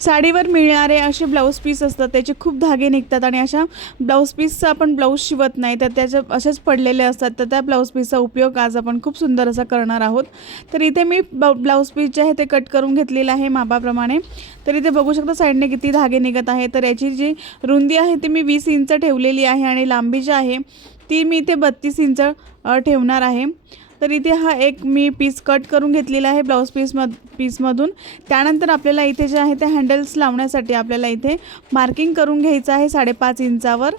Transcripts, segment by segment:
साडीवर मिळणारे असे ब्लाऊज पीस असतात त्याचे खूप धागे निघतात आणि अशा ब्लाऊज पीसचा आपण ब्लाऊज शिवत नाही तर त्याच्या असेच पडलेले असतात तर त्या ब्लाऊज पीसचा उपयोग आज आपण खूप सुंदर असा करणार आहोत. तर इथे मी ब ब्लाऊज पीस जे आहे ते कट करून घेतलेलं आहे मापाप्रमाणे. तर इथे बघू शकता साईडने किती धागे निघत आहे तर याची जी रुंदी आहे ती मी वीस इंच ठेवलेली आहे आणि लांबी जी आहे ती मी इथे बत्तीस इंच ठेवणार आहे. तर इथे हा एक मी पीस कट करून घेतलेला आहे ब्लाऊज पीसमध पीसमधून त्यानंतर आपल्याला इथे जे आहे ते हँडल्स लावण्यासाठी आपल्याला इथे मार्किंग करून घ्यायचं आहे साडेपाच इंचावर.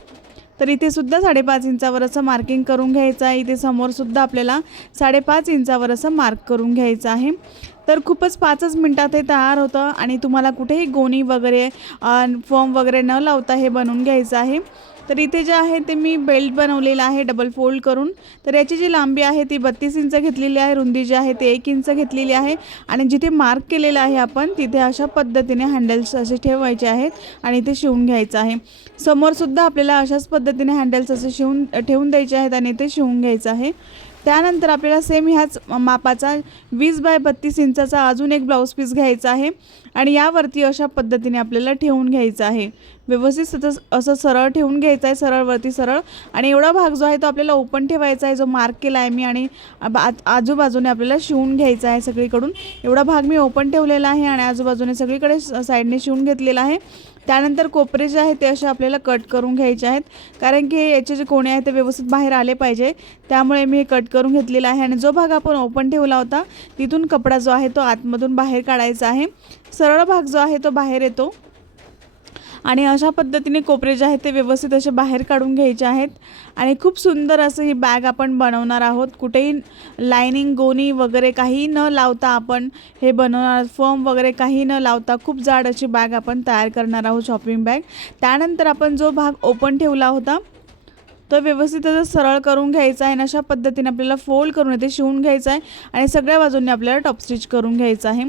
तर इथे सुद्धा साडेपाच इंचावर असं मार्किंग करून घ्यायचं आहे. इथे समोरसुद्धा आपल्याला साडेपाच इंचावर असं मार्क करून घ्यायचं आहे. तर खूपच पाचच मिनटात हे तयार होतं आणि तुम्हाला कुठेही गोणी वगैरे फॉर्म वगैरे न लावता हे बनवून घ्यायचं आहे. तर इथे जे आहे ते मी बेल्ट बनवलेलं आहे डबल फोल्ड करून. तर याची जी लांबी आहे ती बत्तीस इंच घेतलेली आहे रुंदी जी आहे ती एक इंच घेतलेली आहे. आणि जिथे मार्क केलेलं आहे आपण तिथे अशा पद्धतीने हँडल्स असे ठेवायचे आहेत आणि इथे शिवून घ्यायचं आहे. समोरसुद्धा आपल्याला अशाच पद्धतीने हँडल्स असे शिवून ठेवून द्यायचे आहेत आणि ते शिवून घ्यायचं आहे. त्यानंतर आपल्याला सेम ह्याच मापाचा वीस बाय बत्तीस इंचाचा अजून एक ब्लाऊज पीस घ्यायचा आहे. आणि यावरती अशा पद्धतीने आपल्याला ठेवून घ्यायचं आहे. व्यवस्थित सतत असं सरळ ठेवून घ्यायचं आहे सरळवरती सरळ. आणि एवढा भाग जो आहे तो आपल्याला ओपन ठेवायचा आहे जो मार्क केला आहे मी आणि आजूबाजूने आपल्याला शिवून घ्यायचा आहे सगळीकडून. एवढा भाग मी ओपन ठेवलेला आहे आणि आजूबाजूने सगळीकडे साईडने शिवून घेतलेला आहे. त्यानंतर कोपरे जे आहेत ते असे आपल्याला कट करून घ्यायचे आहेत. कारण की याचे जे कोणे आहेत ते व्यवस्थित बाहेर आले पाहिजे. त्यामुळे मी हे कट करून घेतलेला आहे आणि जो भाग आपण ओपन ठेवला होता तिथून कपडा जो आहे तो आतमधून बाहेर काढायचा आहे. सरळ भाग जो आहे तो बाहेर येतो. आणि अशा पद्धतीने कोपरे जे आहेत ते व्यवस्थित असे बाहेर काढून घ्यायचे आहेत. आणि खूप सुंदर असं ही बॅग आपण बनवणार आहोत. कुठेही लायनिंग गोणी वगैरे काही न लावता आपण हे बनवणार फॉर्म वगैरे काही न लावता खूप जाड अशी बॅग आपण तयार करणार आहोत शॉपिंग बॅग त्यानंतर आपण जो भाग ओपन ठेवला होता तो व्यवस्थित त्याचा सरळ करून घ्यायचा आहे आणि अशा पद्धतीने आपल्याला फोल्ड करून इथे शिवून घ्यायचा आहे आणि सगळ्या बाजूंनी आपल्याला टॉप स्टिच करून घ्यायचं आहे.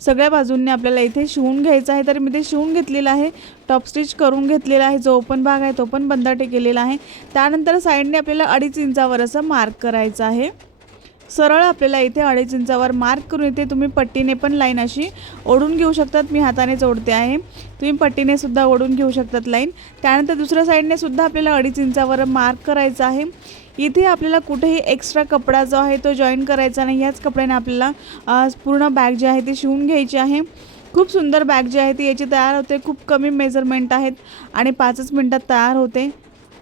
सगळ्या बाजूंनी आपल्याला इथे शिवून घ्यायचं आहे. तर मी ते शिवून घेतलेलं आहे. टॉप स्टिच करून घेतलेला आहे. जो ओपन भाग आहे तो पण बंदाटे केलेला आहे. त्यानंतर साईडने आपल्याला अडीच इंचावर असं मार्क करायचं आहे. सरळ आपल्याला इथे अडीच इंचावर मार्क करून इथे तुम्ही पट्टीने पण लाईन अशी ओढून घेऊ शकतात. मी हातानेच ओढते आहे. तुम्ही पट्टीने सुद्धा ओढून घेऊ शकतात लाईन. त्यानंतर दुसऱ्या साईडने सुद्धा आपल्याला अडीच इंचावर मार्क करायचा आहे. इथे आपल्याला कुठेही एक्स्ट्रा कपडा जो आहे तो जॉईन करायचा नाही. ह्याच कपड्याने आपल्याला पूर्ण बॅग जी आहे ती शिवून घ्यायची आहे. खूप सुंदर बॅग जी आहे ती याची तयार होते. खूप कमी मेजरमेंट आहेत आणि पाचच मिनटात तयार होते.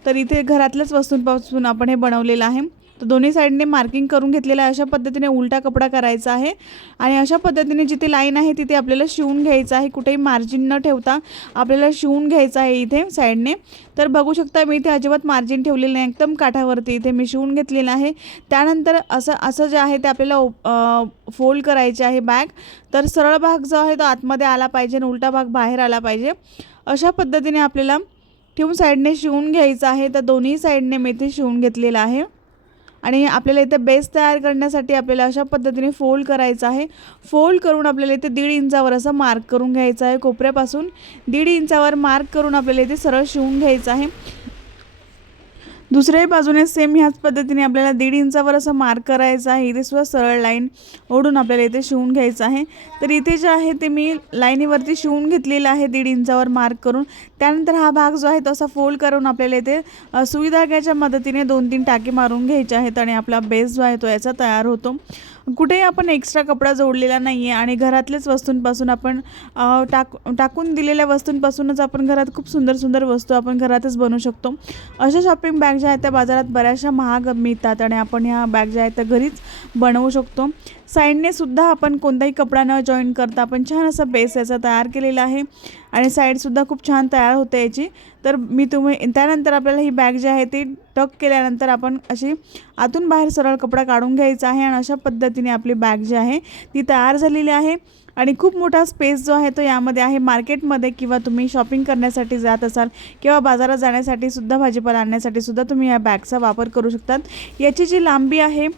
तर इथे घरातल्याच वस्तूंपासून आपण हे बनवलेलं आहे. तर दोन्ही साईडने मार्किंग करून घेतलेलं आहे. अशा पद्धतीने उलटा कपडा करायचा आहे. आणि अशा पद्धतीने जिथे लाईन आहे तिथे आपल्याला शिवून घ्यायचं आहे. कुठेही मार्जिन न ठेवता आपल्याला शिवून घ्यायचं आहे इथे साईडने. तर बघू शकता मी इथे अजिबात मार्जिन ठेवलेलं नाही. एकदम काठावरती इथे मी शिवून घेतलेलं आहे. त्यानंतर असं असं जे आहे ते आपल्याला फोल्ड करायचे आहे बॅग. तर सरळ भाग जो आहे तो आतमध्ये आला पाहिजे आणि उलटा भाग बाहेर आला पाहिजे. अशा पद्धतीने आपल्याला ठेवून साईडने शिवून घ्यायचं आहे. तर दोन्ही साईडने मी इथे शिवून घेतलेलं आहे. आणि आपल्याला इथे बेस तयार करण्यासाठी आपल्याला अशा पद्धतीने फोल्ड करायचं आहे. फोल्ड करून आपल्याला इथे दीड इंचावर असं मार्क करून घ्यायचं आहे. कोपऱ्यापासून दीड इंचावर मार्क करून आपल्याला इथे सरळ शिवून घ्यायचं आहे. दुसऱ्याही बाजूने सेम ह्याच पद्धतीने आपल्याला दीड इंचावर असं मार्क करायचं आहे. इथे सुद्धा सरळ लाईन ओढून आपल्याला इथे शिवून घ्यायचं आहे. तर इथे जे आहे ते मी लाईनीवरती शिवून घेतलेलं आहे दीड इंचावर मार्क करून. त्यानंतर हा भाग जो आहे तो असा फोल्ड करून आपल्याला इथे अ, सुई धाग्याच्या मदतीने दोन तीन टाके मारून घ्यायचे आहेत आणि आपला बेस जो आहे तो याचा तयार होतो. कुठेही आपण एक्स्ट्रा कपडा जोडलेला नाही आहे आणि घरातल्याच वस्तूंपासून आपण टाक टाकून दिलेल्या वस्तूंपासूनच आपण घरात खूप सुंदर सुंदर वस्तू आपण घरातच बनवू शकतो. अशा शॉपिंग बॅग ज्या आहेत त्या बाजारात बऱ्याचशा महाग मिळतात आणि आपण ह्या बॅग ज्या आहेत त्या घरीच बनवू शकतो. साईडने सुद्धा आपण कोणताही कपडा न जॉईन करता आपण छान असा बेस याचा तयार केलेला आहे. आणि साईडसुद्धा खूप छान तयार होते याची. तर मी तुम्ही त्यानंतर आपल्याला ही बॅग जी आहे ती टक केल्यानंतर आपण अशी आतून बाहेर सरळ कपडा काढून घ्यायचा आहे आणि अशा पद्धतीने आपली बॅग जी आहे ती तयार झालेली आहे. आणि खूप मोठा स्पेस जो आहे तो यामध्ये आहे. मार्केटमध्ये किंवा तुम्ही शॉपिंग करण्यासाठी जात असाल किंवा बाजारात जाण्यासाठी सुद्धा भाजीपाला आणण्यासाठी सुद्धा तुम्ही या बॅगचा वापर करू शकतात. याची जी लांबी आहे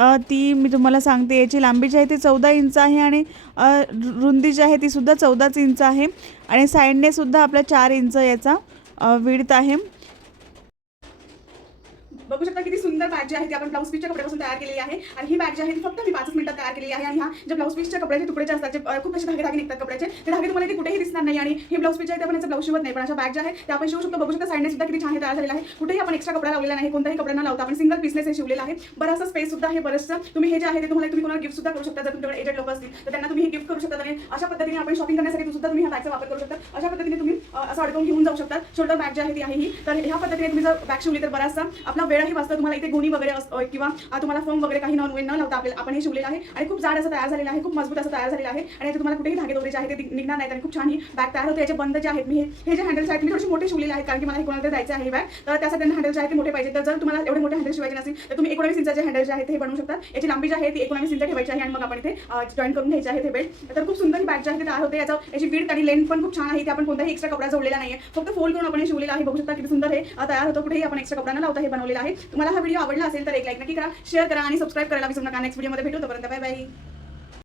ती मी तुम्हाला सांगते याची लांबी जी आहे ती चौदा इंच आहे आणि रु- रुंदी जी आहे ती सुद्धा चौदाच इंच आहे. आणि साईडने सुद्धा आपला चार इंच याचा विडत आहे. बघू शकता किती सुंदर बॅग जी आहे ती आपण ब्लाऊज पीसच्या कपड्यापासून तयार केलेली आहे. आणि ही बॅग जी आहे ती फक्त मी पाचच मिनिटात तयार केलेली आहे. आणि ह्या जे ब्लाऊज पीसच्या कपड्याचे तुकडे जे असतात जे खूप असे धागे धागे निघतात कपड्याचे ते धागे तुम्हाला कुठेही दिसणार नाही. आणि हे ब्लाऊज पीस आहे ते आपण याचं ब्लाऊज शिवत नाही पण अशा बॅग जे आहे ते आपण शिवू शकतो. बघू शकता साईडने सुद्धा किती छान तयार झालेलं आहे. कुठेही आपण एक्स्ट्रा कपडा लावलेला नाही कोणत्याही कपड्यांना लावता आपण सिंगल पीसनेस हे शिवलेला आहे. बराचसा स्पेस सुद्धा आहे बरंचसं. तुम्ही हे जे आहे ते तुम्हाला तुम्ही कोणाला गिफ्ट सुद्धा करू शकता. जर तुमच्याकडे एजेड लोक असतील तर त्यांना तुम्ही हे गिफ्ट करू शकता. आणि अशा पद्धतीने आपण शॉपिंग करण्यासाठी सुद्धा तुम्ही ह्या बॅगचा वापर करू शकता. अशा पद्धतीने तुम्ही असं अडकून घेऊन जाऊ शकता. शोल्डर बॅग जी आहे ती आहे ही. तर ह्या पद्धतीने तुम्ही जर बॅग शिवली तर बराचसा आपला वेळही वाचतो. तुम्हाला इथे गुणी वगैरे असतो किंवा तुम्हाला फॉर्म वगैरे काही नॉन न लावता आपल्याला आपण हे शिवलेलं आहे. आणि खूप जाड असं तयार झालेलं आहे. खूप मजबूत असं तयार झालेलं आहे. आणि तुम्हाला कुठेही धागे दोरे जे आहे ते निघणार नाहीत आणि खूप छान ही बॅग तयार होते. याचे बंद जे आहेत मी हे हे जे हँडल्स आहेत मी थोडेसे मोठे शिवलेले आहेत कारण की मला हे कोणाला जायचं आहे बॅग. तर त्यासाठी त्यांना हँडल जे आहे ते मोठे पाहिजे. तर जर तुम्हाला एवढे मोठे हँडल शिवायचे नसेल तर तुम्ही एकोणावीस इंचाचे हँडल जे आहेत हे बनवू शकता. याची लांबी जी आहे ती एकोणीस इंच ठेवायची आहे आणि मग आपण इथे जॉईन करून घ्यायची आहे ते बेल्ट तर खूप सुंदर बॅग जे आहे ते तयार होते. याचा याची विड आणि लेंथ पण खूप छान आहे. ते आपण कोणताही एक्स्ट्रा कपडा जोडलेला नाही फक्त फोल्ड करून आपण शिवलेला आहे. बघू शकता किती सुंदर हे तयार होतं. कुठेही आपण एक्स्ट्रा कपडा न लावता हे बनवलेलं आहे तुम्हाला हा व्हिडिओ आवडला असेल तर एक लाईक नक्की करा शेअर करा आणि सबस्क्राईब करायला विसरू नका. नेक्स्ट व्हिडिओमध्ये भेटू तोपर्यंत बाय बाय